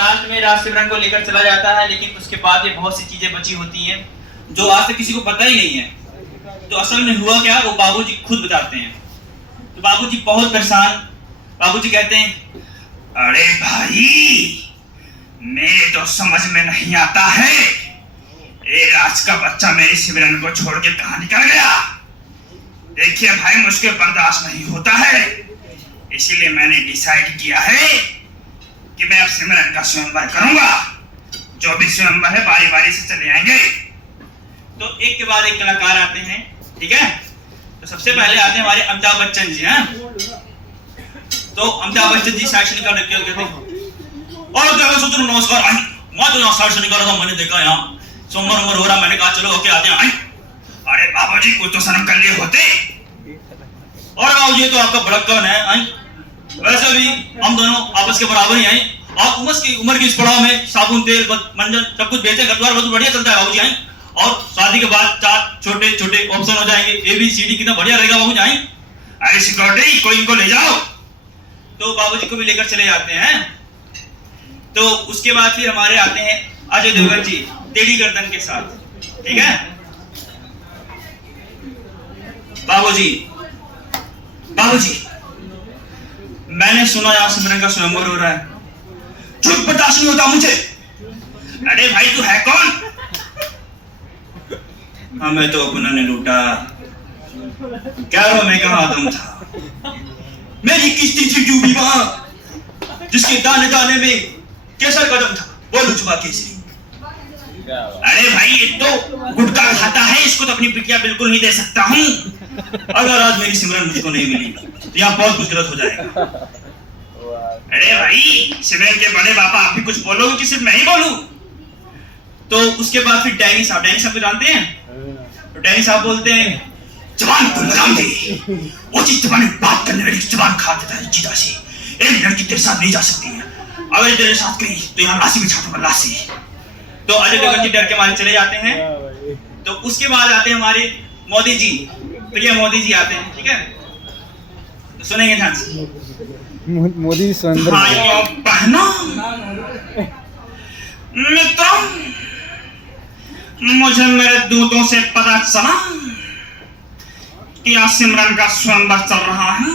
Last में राज सिमरन को लेकर चला जाता है, लेकिन उसके बाद ये बहुत सी चीजें बची होती हैं जो आज तक किसी को पता ही नहीं है। तो असल में हुआ क्या, वो बाबूजी खुद बताते हैं। तो बाबूजी बहुत परेशान, बाबूजी कहते हैं, अरे भाई मेरे तो समझ में नहीं आता है, ये राज का बच्चा मेरी सिमरन को छोड़ के कहां निकल गया। देखिए भाई, मुझको बर्दाश्त नहीं होता है, इसीलिए मैंने डिसाइड किया है कि मैं अब सिमरन का स्वयंवर करूंगा। जो भी स्वयंवर है बारी बारी से चले आएंगे। तो एक के बाद एक कलाकार आते हैं, ठीक है। तो सबसे पहले आते हैं हमारे अमिताभ बच्चन जी। हैं तो अमिताभ बच्चन जी साइड से निकल रखे कहते हैं, और क्या सोच रहे, नमस्कार। आई मैं तो यहाँ साइड से निकल रहा था, मैंने देखा यहाँ सोमवार उमर हो रहा, मैंने कहा चलो ओके आते हैं। आई अरे बाबूजी कुछ तो शर्म कर लिए होते। और बाबूजी तो आपका बड़कन है। आई वैसे भी हम दोनों आपस के बराबर ही हैं। आप उम्र की इस पड़ाव में साबुन तेल मंजन सब कुछ बेचे, घर द्वार बहुत बढ़िया चलता है बाबूजी। आई और शादी के बाद 4 छोटे छोटे ऑप्शन हो जाएंगे, ABCD, कितना बढ़िया रहेगा बाबूजी। आई अरे सिक्योरिटी कोई इनको ले जाओ। तो बाबूजी को भी लेकर चले जाते हैं। तो उसके बाद फिर हमारे आते हैं अजय देवगन जी टेढ़ी गर्दन के साथ, ठीक है। बाबूजी मैंने सुना यहाँ सिमरन का स्वयंवर हो रहा है। चुप, बर्दाश्त नहीं होता मुझे। अरे भाई तू है कौन? हमें तो अपना ने लूटा, कैरों में कहा दम था। मेरी किस्ती थी डूबी वहां जिसके दाने दाने में केसर कदम था, बोलो चुपा केसरी। अरे भाई ये तो गुटखा खाता है, इसको तो अपनी पिटिया बिल्कुल नहीं दे सकता हूँ। अगर आज मेरी सिमरन मुझको नहीं मिली तो यहाँ बहुत कुछ गलत हो जाएगा। अरे भाई सिमरन के बड़े पापा, आप भी कुछ बोलोगे कि सिर्फ मैं ही बोलूं? तो उसके बाद फिर डैनी साहब को जानते हैं। तो डैनी साहब बोलते हैं, जवान को लगाम दे, वो चीज जबान बात करने वाली जबान खा देता है जीता से। एक लड़की तेरे साथ नहीं जा सकती है, अगर तेरे साथ गई तो यहाँ लाशी बिछा दूंगा, लाशी। तो अजय देवगन जी डर के मारे चले जाते हैं। तो उसके बाद आते हैं हमारे मोदी जी, प्रिय मोदी जी आते हैं, ठीक है। तो सुनेंगे ध्यान से। मोदी सुंदर भाइयों बहनों मित्रों, मुझे मेरे दूतों से पता चला कि आज सिमरन का स्वयंवर चल रहा है।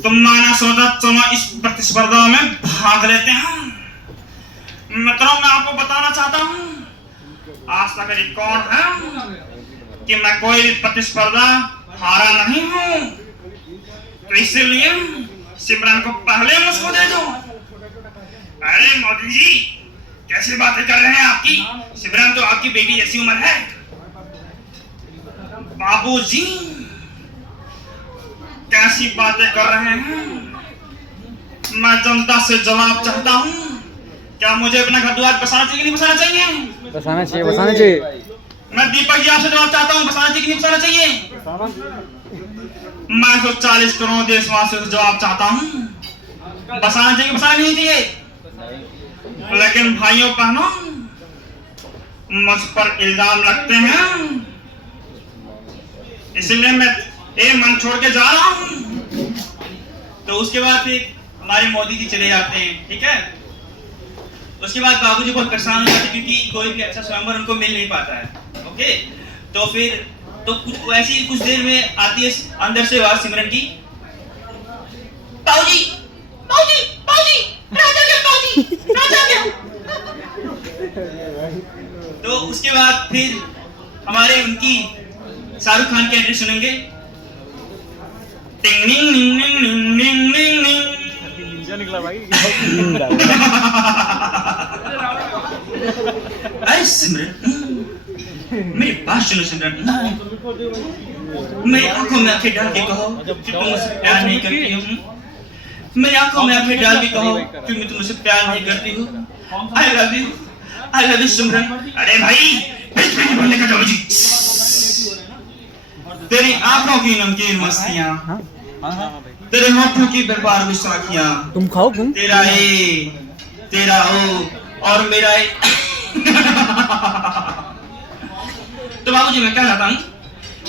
तो मैंने सोचा चलो इस प्रतिस्पर्धा में भाग लेते हैं। मित्रों मैं आपको बताना चाहता हूँ, आज तक रिकॉर्ड है कि मैं कोई भी प्रतिस्पर्धा हारा नहीं हूँ। तो इसीलिए सिमरन को पहले मुझको दे दो। अरे मोदी जी कैसी बातें कर रहे हैं आपकी, सिमरन तो आपकी बेटी जैसी उम्र है। बाबूजी कैसी बातें कर रहे हैं, मैं जनता से जवाब चाहता हूँ। क्या मुझे अपना घर द्वार बसाना चाहिए कि नहीं बसाना चाहिए? बसाना चाहिए, बसाना चाहिए। मैं दीपक जी आपसे जवाब चाहता हूँ, बसाना चाहिए कि नहीं बसाना चाहिए? मैं तो 40 करोड़ देशवासियों से जवाब चाहता हूँ, बसाना चाहिए बसाना नहीं चाहिए। लेकिन भाइयों बहनों मुझ पर इल्जाम लगते हैं, इसलिए मैं ये मन छोड़ के जा रहा हूँ। तो उसके बाद फिर हमारे मोदी जी चले जाते हैं, ठीक है। उसके बाद बाबूजी बहुत परेशान हो जाते क्योंकि कोई भी अच्छा स्वयंवर उनको मिल नहीं पाता है। ओके, तो फिर तो कुछ ऐसी कुछ देर में आती है अंदर से आवाज सिमरन की, बाबूजी बाबूजी बाबूजी राजा क्या, बाबूजी राजा क्या। तो उसके बाद फिर हमारे उनकी शाहरुख खान की एंट्री सुनेंगे। टिंग टिंग टिंग टिंग टिंग टिंग टिंग। निकला भाई। अरे सिमरन मेरी बात सुनो सिमरन, मेरी आंखों में आंखें डाल के कहो कि तुम मुझसे प्यार नहीं करती हो। मेरी आंखों में आंखें डाल के कहो कि मैं तुमसे प्यार नहीं करती हूँ। I love you सिमरन। अरे भाई बोलने का जाओ जी। तेरी आंखों की नमकीन मस्तियाँ, तेरे होठों की बर्बाद विशाखियाँ, तुम खाओ तुम। तेरा ए, तेरा ओ और मेरा ए। तो बाबूजी मैं क्या चाहता हूँ,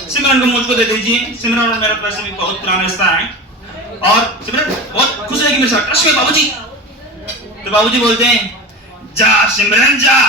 सिमरन को मुझको दे दीजिए। सिमरन और मेरा वैसे भी बहुत पुराना रिश्ता है और सिमरन बहुत खुश रहेगी मेरे साथ। बाबूजी तो बाबूजी बोलते हैं जा सिमरन जा,